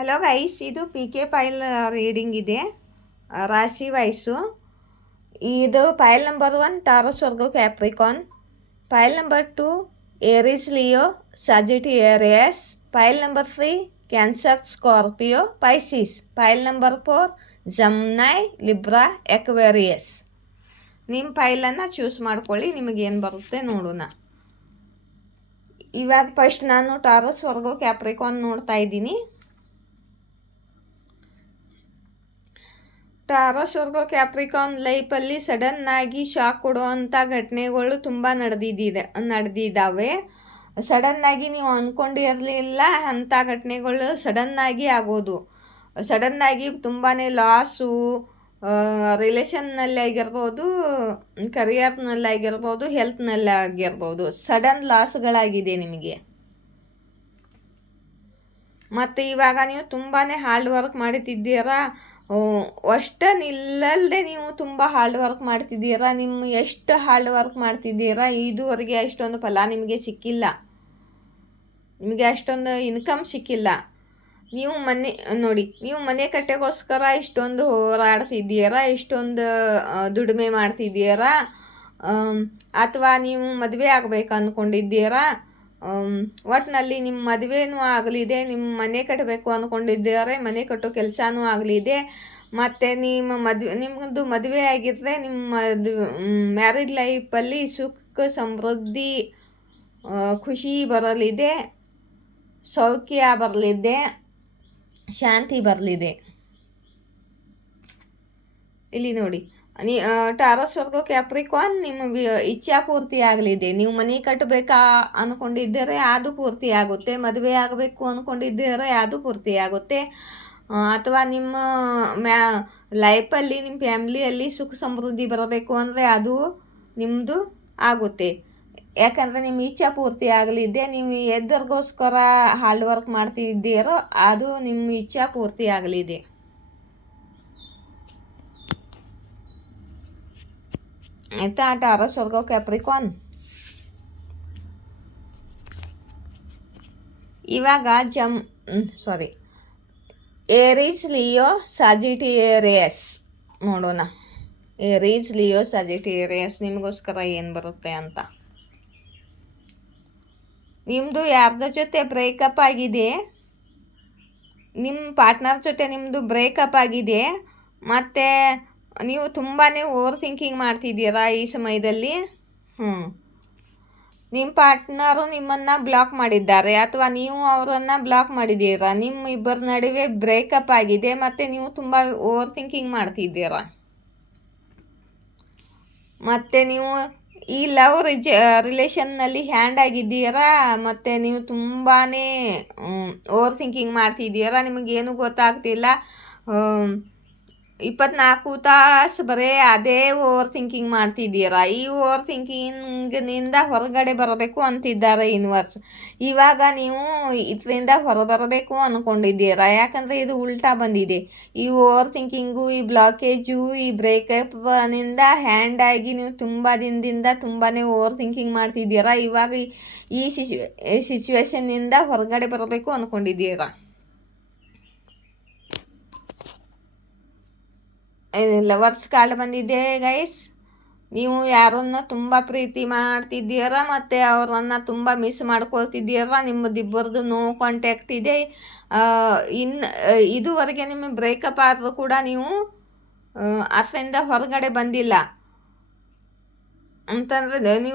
Hello guys, ಇದು P K file reading ಇದೆ, ರಾಶಿ ವಯಸ್ಸು. ಇದು file number 1 Taurus Virgo Capricorn, file number 2 Aries Leo Sagittarius, file number 3 Cancer Scorpio Pisces, file number 4 Gemini Libra Aquarius. ನಿಮ್ಮ ಫೈಲನ್ನು choose ಮಾಡ್ಕೊಳ್ಳಿ, ನಿಮಗೇನು ಬರುತ್ತೆ ನೋಡೋಣ. ಇವಾಗ ಫಸ್ಟ್ ನಾನು ಟಾರಸ್ ವರ್ಗೋ ಕ್ಯಾಪ್ರಿಕಾನ್ ನೋಡ್ತಾ ಇದ್ದೀನಿ. ಟಾರಸ್ ವರ್ಗೋ ಕ್ಯಾಪ್ರಿಕಾನ್ ಲೈಫಲ್ಲಿ ಸಡನ್ನಾಗಿ ಶಾಕ್ ಕೊಡುವಂಥ ಘಟನೆಗಳು ತುಂಬ ನಡೆದಿದ್ದಾವೆ. ಸಡನ್ನಾಗಿ ನೀವು ಅಂದ್ಕೊಂಡಿರಲಿಲ್ಲ ಅಂಥ ಘಟನೆಗಳು ಸಡನ್ನಾಗಿ ಆಗೋದು. ಸಡನ್ನಾಗಿ ತುಂಬಾ ಲಾಸು, ರಿಲೇಷನ್ನಲ್ಲಿ ಆಗಿರ್ಬೋದು, ಕರಿಯರ್ನಲ್ಲಿ ಆಗಿರ್ಬೋದು, ಹೆಲ್ತ್ನಲ್ಲಿ ಆಗಿರ್ಬೋದು, ಸಡನ್ ಲಾಸ್ಗಳಾಗಿದೆ ನಿಮಗೆ. ಮತ್ತು ಇವಾಗ ನೀವು ತುಂಬಾ ಹಾರ್ಡ್ ವರ್ಕ್ ಮಾಡುತ್ತಿದ್ದೀರಾ, ಅಷ್ಟೇ ನಿಲ್ಲದೆ ನೀವು ತುಂಬ ಹಾರ್ಡ್ ವರ್ಕ್ ಮಾಡ್ತಿದ್ದೀರಾ. ಎಷ್ಟು ಹಾರ್ಡ್ ವರ್ಕ್ ಮಾಡ್ತಿದ್ದೀರಾ, ಇದುವರೆಗೆ ಅಷ್ಟೊಂದು ಫಲ ನಿಮಗೆ ಸಿಕ್ಕಿಲ್ಲ, ನಿಮಗೆ ಅಷ್ಟೊಂದು ಇನ್ಕಮ್ ಸಿಕ್ಕಿಲ್ಲ. ನೀವು ಮನೆ ಕಟ್ಟೆಗೋಸ್ಕರ ಇಷ್ಟೊಂದು ಹೋರಾಡ್ತಿದ್ದೀರಾ, ಇಷ್ಟೊಂದು ದುಡಿಮೆ ಮಾಡ್ತಿದ್ದೀರಾ, ಅಥವಾ ನೀವು ಮದುವೆ ಆಗಬೇಕು ಅಂದ್ಕೊಂಡಿದ್ದೀರಾ. ಒಟ್ಟಿನಲ್ಲಿ ನಿಮ್ಮ ಮದುವೆನೂ ಆಗಲಿದೆ, ನಿಮ್ಮ ಮನೆ ಕಟ್ಟಬೇಕು ಅಂದ್ಕೊಂಡಿದ್ದಾರೆ, ಮನೆ ಕಟ್ಟೋ ಕೆಲಸನೂ ಆಗಲಿದೆ. ಮತ್ತು ನಿಮ್ಮದು ಮದುವೆ ಆಗಿದ್ದರೆ ನಿಮ್ಮ ಮ್ಯಾರಿಡ್ ಲೈಫಲ್ಲಿ ಸುಖ ಸಮೃದ್ಧಿ ಖುಷಿ ಬರಲಿದೆ, ಸೌಖ್ಯ ಬರಲಿದೆ, ಶಾಂತಿ ಬರಲಿದೆ. ಇಲ್ಲಿ ನೋಡಿ, ಟಾರಸ್ ವರ್ಗೋ ಕ್ಯಾಪ್ರಿಕಾನ್, ನಿಮ್ಮ ಇಚ್ಛಾ ಪೂರ್ತಿ ಆಗಲಿದೆ. ನೀವು ಮನೆ ಕಟ್ಟಬೇಕಾ ಅಂದ್ಕೊಂಡಿದ್ದರೆ ಅದು ಪೂರ್ತಿ ಆಗುತ್ತೆ, ಮದುವೆ ಆಗಬೇಕು ಅಂದ್ಕೊಂಡಿದ್ದರೆ ಅದು ಪೂರ್ತಿ ಆಗುತ್ತೆ, ಅಥವಾ ನಿಮ್ಮ ಲೈಫಲ್ಲಿ ನಿಮ್ಮ ಫ್ಯಾಮ್ಲಿಯಲ್ಲಿ ಸುಖ ಸಮೃದ್ಧಿ ಬರಬೇಕು ಅಂದರೆ ಅದು ನಿಮ್ಮದು ಆಗುತ್ತೆ. ಯಾಕಂದರೆ ನಿಮ್ಮ ಇಚ್ಛಾ ಪೂರ್ತಿ ಆಗಲಿದೆ. ನೀವು ಎದರಿಗೋಸ್ಕರ ಹಾರ್ಡ್ ವರ್ಕ್ ಮಾಡ್ತಿದ್ದೀರೋ ಅದು ನಿಮ್ಮ ಇಚ್ಛಾ ಪೂರ್ತಿ ಆಗಲಿದೆ. ಆಯಿತಾ? Taurus Virgo Capricorn. ಇವಾಗ ಏರೀಸ್ ಲಿಯೋ ಸಾಜಿಟೇರಿಯಸ್ ನೋಡೋಣ. ಏರೀಸ್ ಲಿಯೋ ಸಾಜಿಟೇರಿಯಸ್ ನಿಮಗೋಸ್ಕರ ಏನು ಬರುತ್ತೆ ಅಂತ. ನಿಮ್ಮದು ಯಾರ್ದ ಜೊತೆ ಬ್ರೇಕಪ್ ಆಗಿದೆ, ನಿಮ್ಮ ಪಾರ್ಟ್ನರ್ ಜೊತೆ ನಿಮ್ಮದು ಬ್ರೇಕಪ್ ಆಗಿದೆ, ಮತ್ತು ನೀವು ತುಂಬಾ ಓವರ್ ಥಿಂಕಿಂಗ್ ಮಾಡ್ತಿದ್ದೀರಾ ಈ ಸಮಯದಲ್ಲಿ. ನಿಮ್ಮ ಪಾರ್ಟ್ನರು ನಿಮ್ಮನ್ನು ಬ್ಲಾಕ್ ಮಾಡಿದ್ದಾರೆ, ಅಥವಾ ನೀವು ಅವರನ್ನು ಬ್ಲಾಕ್ ಮಾಡಿದ್ದೀರಾ. ನಿಮ್ಮ ಇಬ್ಬರ ನಡುವೆ ಬ್ರೇಕಪ್ ಆಗಿದೆ, ಮತ್ತು ನೀವು ತುಂಬ ಓವರ್ ಥಿಂಕಿಂಗ್ ಮಾಡ್ತಿದ್ದೀರಾ. ಮತ್ತು ನೀವು ಈ ರಿಲೇಷನ್ನಲ್ಲಿ ಹ್ಯಾಂಡ್ ಆಗಿದ್ದೀರಾ, ಮತ್ತು ನೀವು ತುಂಬಾ ಓವರ್ ಥಿಂಕಿಂಗ್ ಮಾಡ್ತಿದ್ದೀರಾ. ನಿಮಗೇನು ಗೊತ್ತಾಗ್ತಿಲ್ಲ, 24 ತಾಸು ಬರೀ ಅದೇ ಓವರ್ ಥಿಂಕಿಂಗ್ ಮಾಡ್ತಿದ್ದೀರಾ. ಈ ಓವರ್ ಥಿಂಕಿಂಗ್ನಿಂದ ಹೊರಗಡೆ ಬರಬೇಕು ಅಂತಿದ್ದಾರೆ ಯೂನಿವರ್ಸ್. ಇವಾಗ ನೀವು ಇದರಿಂದ ಹೊರಬರಬೇಕು ಅಂದ್ಕೊಂಡಿದ್ದೀರಾ, ಯಾಕಂದರೆ ಇದು ಉಲ್ಟಾ ಬಂದಿದೆ. ಈ ಓವರ್ ಥಿಂಕಿಂಗು, ಈ ಬ್ಲಾಕೇಜು, ಈ ಬ್ರೇಕಪ್ನಿಂದ ಹ್ಯಾಂಡ್ ಆಗಿ ನೀವು ತುಂಬ ದಿನದಿಂದ ತುಂಬಾ ಓವರ್ ಥಿಂಕಿಂಗ್ ಮಾಡ್ತಿದ್ದೀರಾ. ಇವಾಗ ಈ ಸಿಚುವೇಶನ್ನಿಂದ ಹೊರಗಡೆ ಬರಬೇಕು ಅಂದ್ಕೊಂಡಿದ್ದೀರಾ. ಲವರ್ಸ್ ಕಾರ್ಡ್ ಬಂದಿದೆ ಗೈಸ್. ನೀವು ಯಾರನ್ನು ತುಂಬ ಪ್ರೀತಿ ಮಾಡ್ತಿದ್ದೀರಾ, ಮತ್ತು ಅವರನ್ನು ತುಂಬ ಮಿಸ್ ಮಾಡ್ಕೊಳ್ತಿದ್ದೀರಾ. ನಿಮ್ಮದಿಬ್ಬರದು ನೋ ಕಾಂಟ್ಯಾಕ್ಟ್ ಇದೆ. ಇದುವರೆಗೆ ನಿಮ್ಮ ಬ್ರೇಕಪ್ ಆದರೂ ಕೂಡ ನೀವು ಅದರಿಂದ ಹೊರಗಡೆ ಬಂದಿಲ್ಲ ಅಂತಂದರೆ ನೀವು